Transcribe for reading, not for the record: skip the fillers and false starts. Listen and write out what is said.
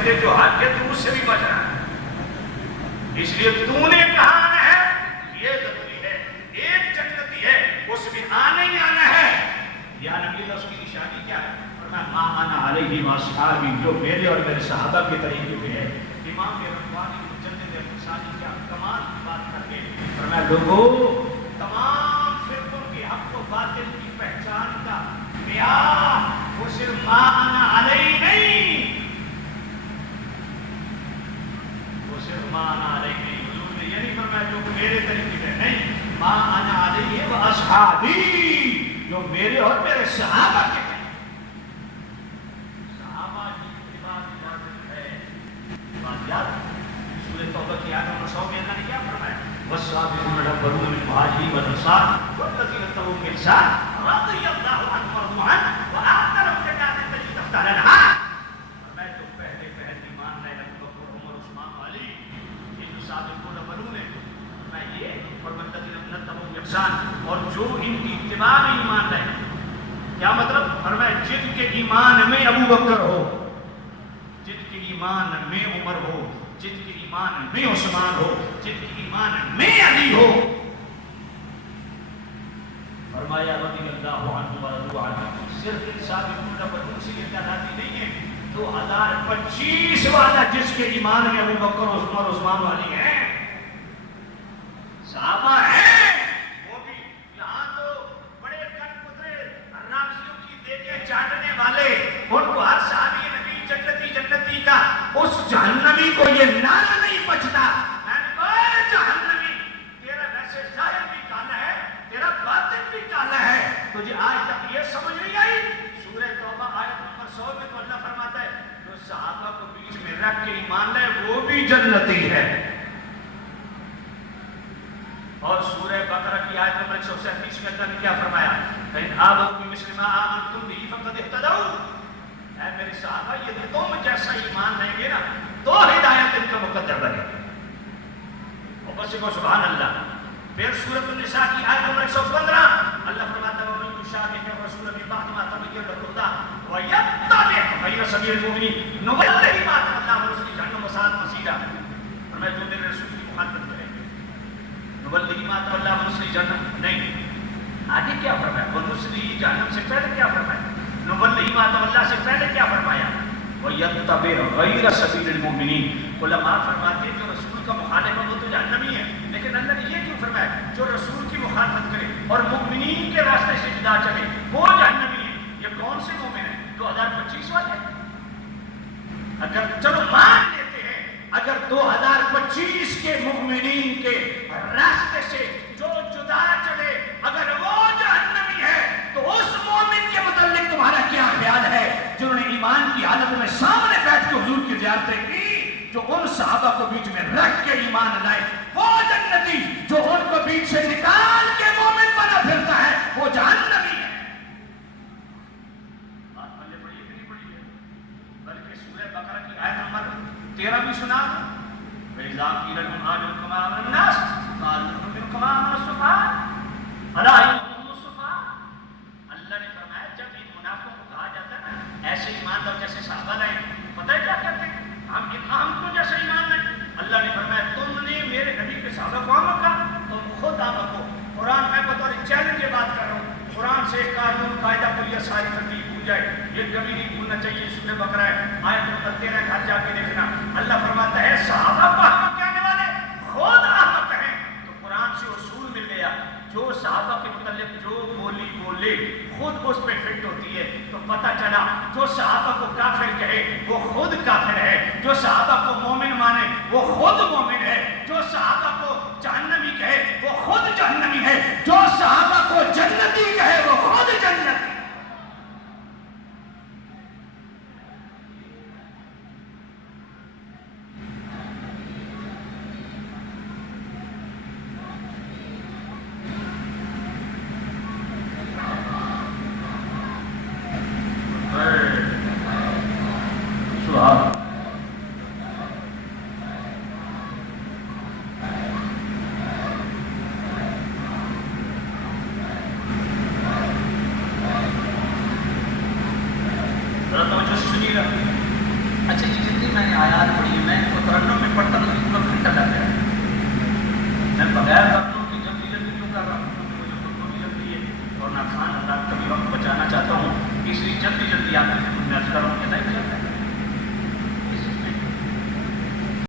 بچتے جو حق ہے تو اس سے بھی بچ رہا ہے. اس لیے تو نے کہا ہے یہ ضروری ہے. ایک جنتی ہے اس میں آنا ہی آنا ہے. یا نبی اللہ اس کی نشانی کیا ہے؟ فرمایا ما انا علیہ واصحابی، جو میرے اور میرے صحابہ کے طریقے پہ ہے. امام ربانی مجدد افسانی کیا کمال کی بات کر کے فرمایا لوگوں تمام فرقوں کے حق و باطل کی پہچان کا معیار وہ صرف ما انا علیہ نہیں، وہ صرف ما انا علیہ نہیں. حضور نے یہ نہیں فرمایا جو میرے طریقے پہ نہیں، ما انا علیہ و اصحابی، جو میرے اور میرے صحابہ کے ہیں. صحابہ کی اتباع لازم ہے. بات یاد سورہ توبہ کی آیت نمبر 100 میں اللہ نے کیا فرمایا؟ والسابقون الاولون من المہاجرین والانصار والذین اتبعوهم بإحسان رضی اللہ عنہم ورضوا عنہ وأعد لهم جنات تجری تحتها الأنہار. فرمایا جو پہلے ایمان لائے ابو بکر عمر عثمان علی، یہ جو سابقون الاولون ہیں، فرمایا یہ اور والذین اتبعوهم بإحسان، اور جو ان کی اتباع میں ایمان لائے. کیا مطلب؟ فرمایا جن کے ایمان میں ابو بکر ہو، جن کے ایمان میں عمر ہو، جن کے ایمان میں عثمان ہو، جن کے ایمان میں علی ہو. فرمایا رضی اللہ عنہ ورضوا عنہ. صرف سابقون الاولون سے یہ راضی نہیں ہے. 2025 والا جس کے ایمان میں ابو بکر عمر عثمان علی ہیں، صحابہ ہیں، وہ بھی یہاں تو بڑے کٹ پترے رامسیوں کی دیکھیں چاٹنے والے، ان کو ہر صحابی نبی جنتی جنتی کا، اس جہنمی کو یہ نعرہ نہیں بچتا. میں نے کہا جہنمی تیرا ویسے ظاہر بھی کالا ہے، تیرا باطن بھی کالا ہے. تجھے آج تک یہ سمجھ نہیں آئی؟ سورہ توبہ آیت نمبر 100 میں تو اللہ فرماتا ہے جو صحابہ کو بیچ میں رکھ کے ایمان لائے وہ بھی جنتی ہے. اور سورہ بقرہ کی آیت نمبر 137 میں اللہ نے کیا فرمایا؟ فَإِنْ آمَنُوا بِمِثْلِ مَا آمَنْتُمْ بِهِ فَقَدِ اهْتَدَوْا. اے میرے صحابہ یہ تم جیسا ایمان لیں گے نا تو ہدایت ان کا مقدر بنے. اور بس کو سبحان اللہ. پھر سورۃ النساء کی آیت نمبر 115 اللہ فرماتا ہے وَمَن يُشَاقِقِ الرَّسُولَ مِن بَعْدِ مَا تَبَيَّنَ لَهُ الْهُدَىٰ وَيَتَّبِعْ غَيْرَ سَبِيلِ الْمُؤْمِنِينَ نُوَلِّهِ مَا تَوَلَّىٰ وَنُصْلِهِ جَهَنَّمَ وَسَاءَتْ مَصِيرًا. فرمایا جو میرے رسول کی مخالفت کرے نُوَلِّهِ مَا تَوَلَّىٰ وَنُصْلِهِ جَهَنَّمَ نہیں. آگے کیا فرمایا؟ وَنُصْلِهِ جَهَنَّمَ سے پہلے کیا فرمایا؟ نُوَلِّهِ مَا تَوَلَّىٰ سے پہلے کیا فرمایا؟ وَيَتَّبِعْ غَيْرَ سَبِيلِ الْمُؤْمِنِينَ. علماء فرماتے ہیں جو رسول کا مخالف ہو تو جہنمی ہے، لیکن اللہ نے یہ کیوں فرمایا جو رسول کی مخالفت کرے اور مؤمنین کے راستے سے جدا چلے وہ جہنمی ہے. یہ کون سے مومن ہیں؟ 2025 والے. اگر چلو مان لیتے ہیں اگر 2025 کے مؤمنین کے راستے سے جو جدا چلے اگر وہ جہنمی ہے تو اس مومن کے متعلق تمہارا کیا خیال ہے جنہوں نے ایمان کی حالت میں سامنے بیٹھ کے حضور کی زیارتیں کی، جو ان صحابہ کو بیچ میں رکھ کے ایمان لائے وہ جنتی، جو ان کو بیچ سے نکال کے مومن بنا پھرتا ہے وہ جہنمی ہے. بات پلے پڑی کہ نہیں پڑی ہے؟ بلکہ سورہ بقرہ کی آیت نمبر 13 بھی سنا دو. فَإِذَا قِيلَ لَهُمْ آمِنُوا كَمَا آمَنَ النَّاسُ قَالُوا نُؤْمِنُ كَمَا آمَنَ السُّفَهَاءُ أَلَا يَظُنُّ السُّفَهَاءُ. اللہ نے فرمایا جب ان منافقوں کو کہا جاتا ہے نا ایسے ایمان لاؤ جیسے صحابہ لائے، پتہ ہے کیا کہتے ہیں؟ ہم کو جیسے ایمان لائے. اللہ نے فرمایا تم نے میرے نبی کے صحابہ کو آمن کا، تم خود آمن کو. قرآن میں بطور چیلنج یہ بات کر رہا ہوں، قرآن سے ایک قانون قاعدہ کلیہ ساری ترتیب بھول جائے یہ کبھی نہیں بھولنا چاہیے. سورہ بقرہ ہے آیت نمبر 13 گھر جا کے دیکھنا. اللہ فرماتا ہے صحابہ کو احمق کہنے والے خود احمق ہیں. تو قرآن سے اصول مل گیا جو صحابہ کے متعلق جو بولی بولے خود اس پہ فٹ ہوتی ہے. تو پتہ چلا جو صحابہ کو کافر کہے وہ خود کافر ہے، جو صحابہ کو مومن مانے وہ خود مومن ہے، جو صحابہ کو جہنمی کہے وہ خود جہنمی ہے، جو صحابہ کو جنتی کہے وہ خود جنتی ہے. میں بغیر وقتوں کی جلدی جلدی کیوں کر رہا ہوں؟ کیونکہ مجھے خود کو بھی جلدی ہے اور نہ خان اللہ کا بھی وقت بچانا چاہتا ہوں، اس لیے جلدی جلدی آپ کی خدمت میں عرض کر رہا ہوں کہ نہیں چلتا ہے